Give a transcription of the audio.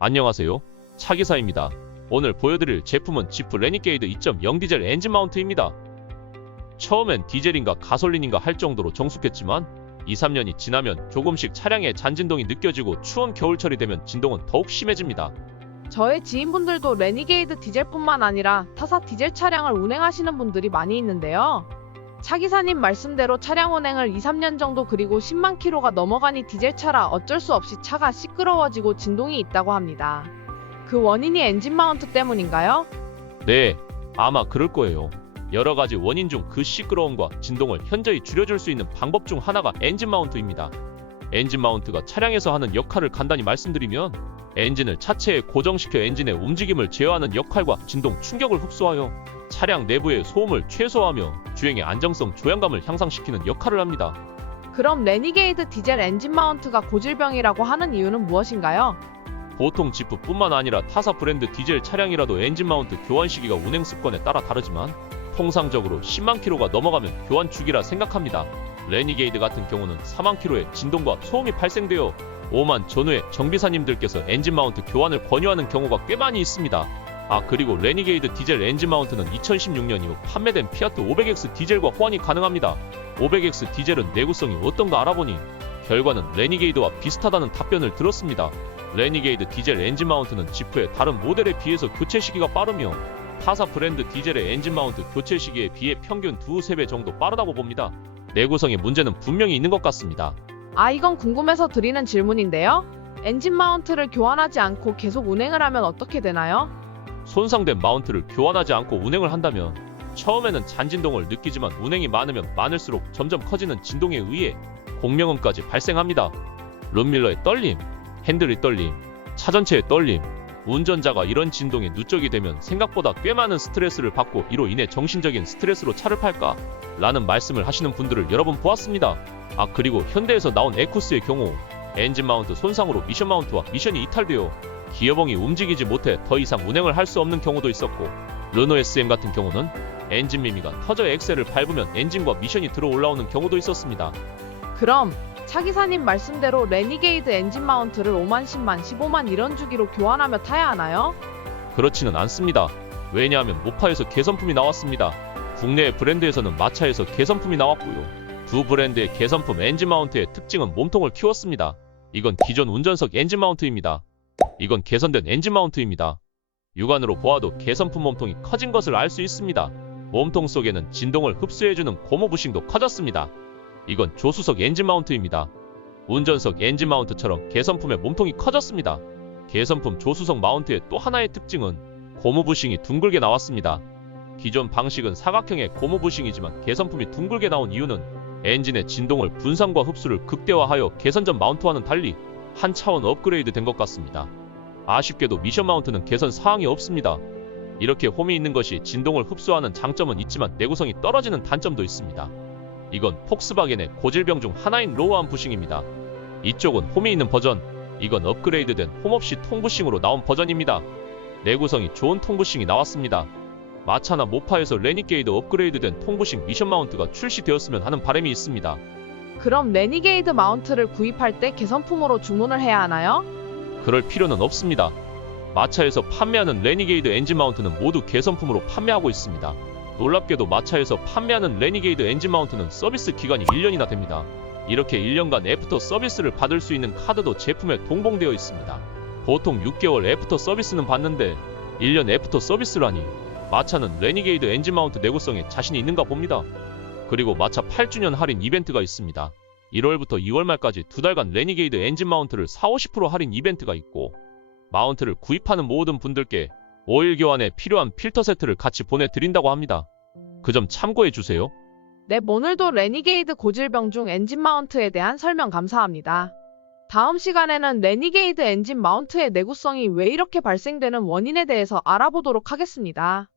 안녕하세요. 차기사입니다. 오늘 보여드릴 제품은 지프 레니게이드 2.0 디젤 엔진 마운트입니다. 처음엔 디젤인가 가솔린인가 할 정도로 정숙했지만 2-3년이 지나면 조금씩 차량의 잔진동이 느껴지고 추운 겨울철이 되면 진동은 더욱 심해집니다. 저의 지인분들도 레니게이드 디젤뿐만 아니라 타사 디젤 차량을 운행하시는 분들이 많이 있는데요. 차 기사님 말씀대로 차량 운행을 2-3년 정도 그리고 10만 킬로가 넘어가니 디젤차라 어쩔 수 없이 차가 시끄러워지고 진동이 있다고 합니다. 그 원인이 엔진 마운트 때문인가요? 네, 아마 그럴 거예요. 여러 가지 원인 중 그 시끄러움과 진동을 현저히 줄여줄 수 있는 방법 중 하나가 엔진 마운트입니다. 엔진 마운트가 차량에서 하는 역할을 간단히 말씀드리면 엔진을 차체에 고정시켜 엔진의 움직임을 제어하는 역할과 진동, 충격을 흡수하여 차량 내부의 소음을 최소화하며 주행의 안정성, 조향감을 향상시키는 역할을 합니다. 그럼 레니게이드 디젤 엔진 마운트가 고질병이라고 하는 이유는 무엇인가요? 보통 지프뿐만 아니라 타사 브랜드 디젤 차량이라도 엔진 마운트 교환 시기가 운행 습관에 따라 다르지만 통상적으로 10만 킬로가 넘어가면 교환 주기라 생각합니다. 레니게이드 같은 경우는 4만 킬로의 진동과 소음이 발생되어 5만 전후에 정비사님들께서 엔진 마운트 교환을 권유하는 경우가 꽤 많이 있습니다. 그리고 레니게이드 디젤 엔진 마운트는 2016년 이후 판매된 피아트 500X 디젤과 호환이 가능합니다. 500X 디젤은 내구성이 어떤가 알아보니 결과는 레니게이드와 비슷하다는 답변을 들었습니다. 레니게이드 디젤 엔진 마운트는 지프의 다른 모델에 비해서 교체 시기가 빠르며 타사 브랜드 디젤의 엔진 마운트 교체 시기에 비해 평균 2-3배 정도 빠르다고 봅니다. 내구성의 문제는 분명히 있는 것 같습니다. 이건 궁금해서 드리는 질문인데요. 엔진 마운트를 교환하지 않고 계속 운행을 하면 어떻게 되나요? 손상된 마운트를 교환하지 않고 운행을 한다면 처음에는 잔진동을 느끼지만 운행이 많으면 많을수록 점점 커지는 진동에 의해 공명음까지 발생합니다. 룸밀러의 떨림, 핸들의 떨림, 차 전체의 떨림, 운전자가 이런 진동에 누적이 되면 생각보다 꽤 많은 스트레스를 받고 이로 인해 정신적인 스트레스로 차를 팔까? 라는 말씀을 하시는 분들을 여러 번 보았습니다. 그리고 현대에서 나온 에쿠스의 경우 엔진 마운트 손상으로 미션 마운트와 미션이 이탈되어 기어봉이 움직이지 못해 더 이상 운행을 할 수 없는 경우도 있었고 르노 SM 같은 경우는 엔진 미미가 터져 엑셀을 밟으면 엔진과 미션이 들어 올라오는 경우도 있었습니다. 그럼 차 기사님 말씀대로 레니게이드 엔진 마운트를 5만, 10만, 15만 이런 주기로 교환하며 타야 하나요? 그렇지는 않습니다. 왜냐하면 모파에서 개선품이 나왔습니다. 국내의 브랜드에서는 마차에서 개선품이 나왔고요. 두 브랜드의 개선품 엔진 마운트의 특징은 몸통을 키웠습니다. 이건 기존 운전석 엔진 마운트입니다. 이건 개선된 엔진 마운트입니다. 육안으로 보아도 개선품 몸통이 커진 것을 알 수 있습니다. 몸통 속에는 진동을 흡수해주는 고무 부싱도 커졌습니다. 이건 조수석 엔진 마운트입니다. 운전석 엔진 마운트처럼 개선품의 몸통이 커졌습니다. 개선품 조수석 마운트의 또 하나의 특징은 고무 부싱이 둥글게 나왔습니다. 기존 방식은 사각형의 고무 부싱이지만 개선품이 둥글게 나온 이유는 엔진의 진동을 분산과 흡수를 극대화하여 개선전 마운트와는 달리 한 차원 업그레이드 된 것 같습니다. 아쉽게도 미션 마운트는 개선 사항이 없습니다. 이렇게 홈이 있는 것이 진동을 흡수하는 장점은 있지만 내구성이 떨어지는 단점도 있습니다. 이건 폭스바겐의 고질병 중 하나인 로우암 부싱입니다. 이쪽은 홈이 있는 버전, 이건 업그레이드된 홈 없이 통부싱으로 나온 버전입니다. 내구성이 좋은 통부싱이 나왔습니다. 마차나 모파에서 레니게이드 업그레이드된 통부싱 미션 마운트가 출시되었으면 하는 바람이 있습니다. 그럼 레니게이드 마운트를 구입할 때 개선품으로 주문을 해야 하나요? 그럴 필요는 없습니다. 마차에서 판매하는 레니게이드 엔진 마운트는 모두 개선품으로 판매하고 있습니다. 놀랍게도 마차에서 판매하는 레니게이드 엔진 마운트는 서비스 기간이 1년이나 됩니다. 이렇게 1년간 애프터 서비스를 받을 수 있는 카드도 제품에 동봉되어 있습니다. 보통 6개월 애프터 서비스는 받는데 1년 애프터 서비스라니 마차는 레니게이드 엔진 마운트 내구성에 자신이 있는가 봅니다. 그리고 마차 8주년 할인 이벤트가 있습니다. 1월부터 2월 말까지 2달간 레니게이드 엔진 마운트를 40-50% 할인 이벤트가 있고 마운트를 구입하는 모든 분들께 오일 교환에 필요한 필터 세트를 같이 보내드린다고 합니다. 그 점 참고해주세요. 네, 오늘도 레니게이드 고질병 중 엔진 마운트에 대한 설명 감사합니다. 다음 시간에는 레니게이드 엔진 마운트의 내구성이 왜 이렇게 발생되는 원인에 대해서 알아보도록 하겠습니다.